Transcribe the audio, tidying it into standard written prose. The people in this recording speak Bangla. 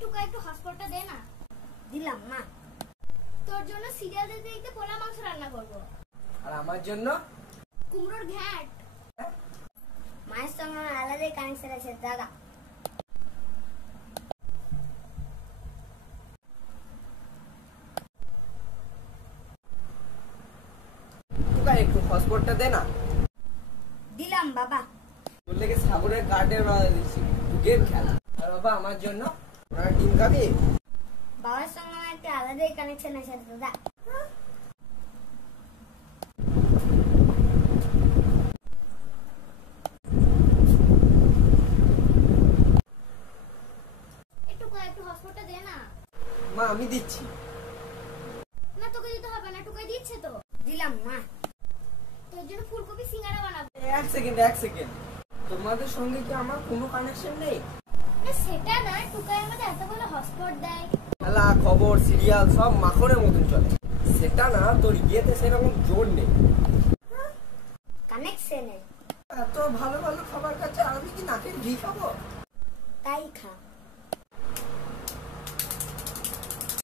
টুকা একটু হটস্পটটা দে না। দিলাম মা। তোর জন্য সিরিয়াল দেখতে দেখতে পোলা মাংস রান্না করব। আর আমার জন্য কুমড়োর ঘ্যাট। মায়ের সঙ্গে আমার আলাদাই কানেকশন আছে দাদা। টুকা একটু হটস্পটটা দে না। দিলাম বাবা। তোর লেগে সাগরের গার্ডেন বানাতে দিচ্ছি, গেম খেলা। আর বাবা আমার জন্য ওরা ডিম খাবি? বাবার সঙ্গে আমার একটা আলাদাই কানেকশন আছে দাদা। একটু হটস্পটটা দে না। মা আমি দিচ্ছি। না তোকে দিতে হবে না, টুকাই দিচ্ছে তো। দিলাম মা। তোর জন্য ফুলকপি সিঙ্গারা বানাবো। এক সেকেন্ড। তোমাদের সঙ্গে কি আমার কোনো কানেকশন নেই? না সেটা না, টুকাই আমাদের এত বড় হটস্পট দেয়। খেলা, খবর, সিরিয়াল সব মাখনের মতন চলে। সেটা না, তোর ইয়েতে সেরকম জোর নেই। কানেকশনে এত ভালো ভালো খাবার খাচ্ছে, আমি কি নাকের ঘি খাবো? তাই খা।